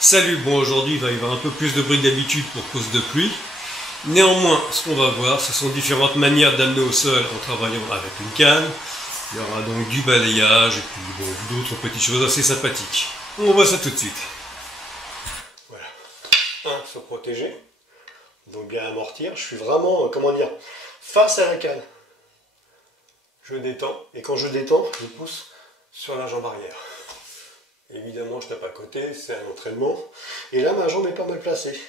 Salut, bon aujourd'hui il va y avoir un peu plus de bruit que d'habitude pour cause de pluie. Néanmoins, ce qu'on va voir, ce sont différentes manières d'amener au sol en travaillant avec une canne. Il y aura donc du balayage et puis bon, d'autres petites choses assez sympathiques. On voit ça tout de suite. Voilà. Se protéger. Donc bien amortir. Je suis vraiment, face à la canne. Je détends. Et quand je détends, je pousse sur la jambe arrière. Évidemment, je tape à côté, c'est un entraînement. Et là, ma jambe est pas mal placée.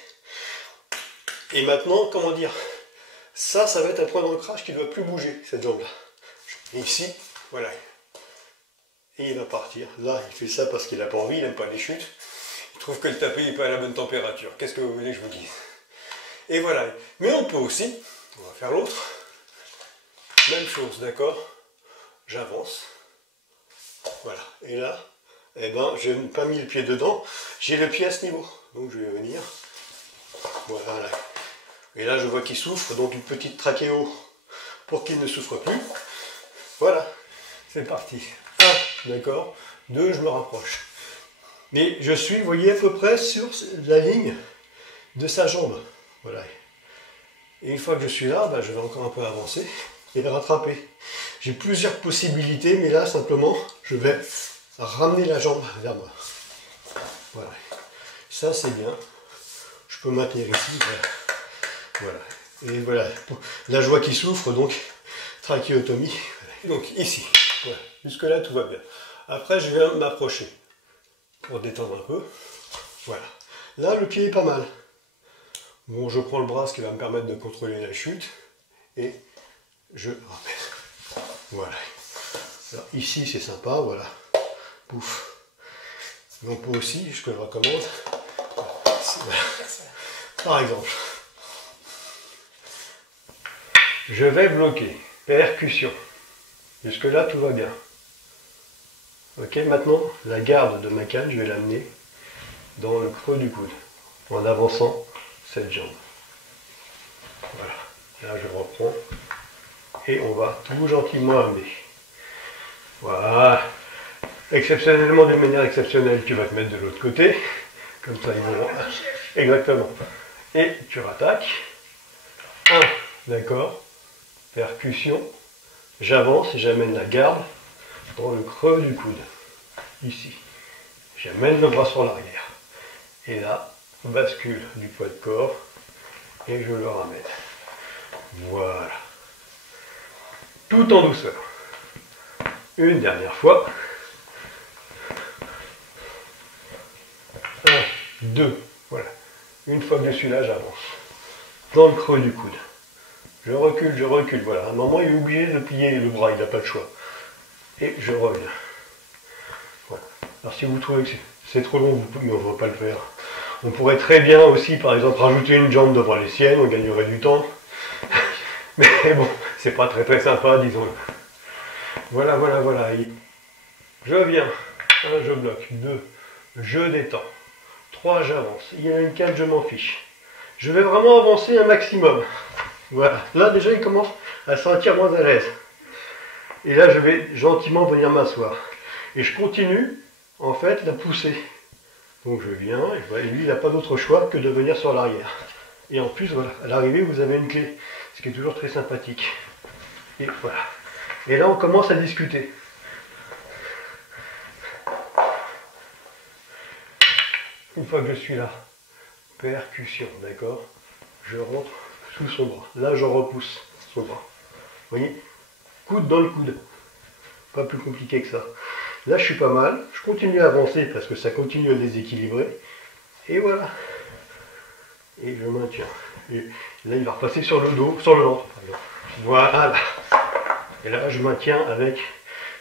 Et maintenant, ça va être un point d'ancrage qui ne doit plus bouger, cette jambe-là. Et ici, voilà. Et il va partir. Là, il fait ça parce qu'il n'a pas envie, il n'aime pas les chutes. Il trouve que le tapis n'est pas à la bonne température. Qu'est-ce que vous voulez que je vous dise? Et voilà. Mais on peut aussi, on va faire l'autre. Même chose, d'accord? J'avance. Voilà. Et là, je n'ai pas mis le pied dedans, j'ai le pied à ce niveau. Donc je vais venir. Voilà. Et là je vois qu'il souffre, donc une petite trachéo pour qu'il ne souffre plus. Voilà, c'est parti. 1, d'accord. 2, je me rapproche. Mais je suis, vous voyez, à peu près sur la ligne de sa jambe. Voilà. Et une fois que je suis là, je vais encore un peu avancer et le rattraper. J'ai plusieurs possibilités, mais là simplement, je vais ramener la jambe vers moi. Voilà. Ça c'est bien. Je peux maintenir ici. Voilà. Et voilà. Là je vois qu'il souffre, donc trachéotomie. Donc ici. Voilà. Jusque là tout va bien. Après je viens m'approcher pour détendre un peu. Voilà. Là le pied est pas mal. Bon, je prends le bras, ce qui va me permettre de contrôler la chute. Et je ramène. Voilà. Alors, ici c'est sympa, voilà. Pouf. On peut aussi, ce que je recommande, par exemple, je vais bloquer, percussion. Jusque là tout va bien. Ok, maintenant la garde de ma canne, je vais l'amener dans le creux du coude, en avançant cette jambe. Voilà, là je reprends et on va tout gentiment amener. Voilà. Exceptionnellement, d'une manière exceptionnelle, tu vas te mettre de l'autre côté, comme ça ils vont. Exactement. Et tu rattaques. 1, d'accord. Percussion. J'avance et j'amène la garde dans le creux du coude. Ici. J'amène le bras sur l'arrière. Et là, bascule du poids de corps et je le ramène. Voilà. Tout en douceur. Une dernière fois. 1, 2, voilà. Une fois que je suis là, j'avance. Dans le creux du coude. Je recule, voilà. À un moment, il est obligé de plier le bras, il n'a pas le choix. Et je reviens. Voilà. Alors si vous trouvez que c'est trop long, on ne va pas le faire. On pourrait très bien aussi, par exemple, rajouter une jambe devant les siennes, on gagnerait du temps. Mais bon, c'est pas très sympa, disons-le. Voilà, voilà, voilà. Je viens. 1, je bloque. 2, je détends. 3, j'avance. Il y en a une 4, je m'en fiche. Je vais vraiment avancer un maximum. Voilà. Là, déjà, il commence à se sentir moins à l'aise. Et là, je vais gentiment venir m'asseoir. Et je continue, en fait, la pousser. Donc, je viens, et lui, il n'a pas d'autre choix que de venir sur l'arrière. Et en plus, voilà, à l'arrivée, vous avez une clé. Ce qui est toujours très sympathique. Et voilà. Et là, on commence à discuter. Une fois que je suis là, percussion, d'accord? Je rentre sous son bras. Là, je repousse son bras. Vous voyez? Coude dans le coude. Pas plus compliqué que ça. Là, je suis pas mal. Je continue à avancer parce que ça continue à déséquilibrer. Et voilà. Et je maintiens. Et là, il va repasser sur le dos, sur le ventre. Voilà. Et là, je maintiens avec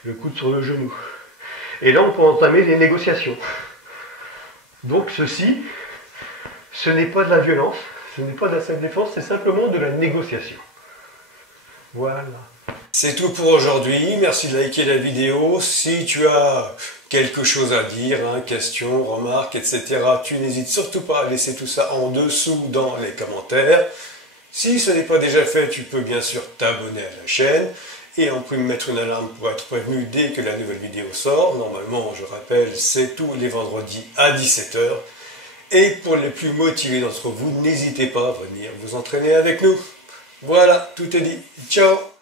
le coude sur le genou. Et là, on peut entamer les négociations. Donc ceci, ce n'est pas de la violence, ce n'est pas de la self-défense, c'est simplement de la négociation. Voilà. C'est tout pour aujourd'hui, merci de liker la vidéo. Si tu as quelque chose à dire, questions, remarques, etc., tu n'hésites surtout pas à laisser tout ça en dessous dans les commentaires. Si ce n'est pas déjà fait, tu peux bien sûr t'abonner à la chaîne. Et en plus mettre une alarme pour être prévenu dès que la nouvelle vidéo sort. Normalement, je rappelle, c'est tous les vendredis à 17 h. Et pour les plus motivés d'entre vous, n'hésitez pas à venir vous entraîner avec nous. Voilà, tout est dit. Ciao!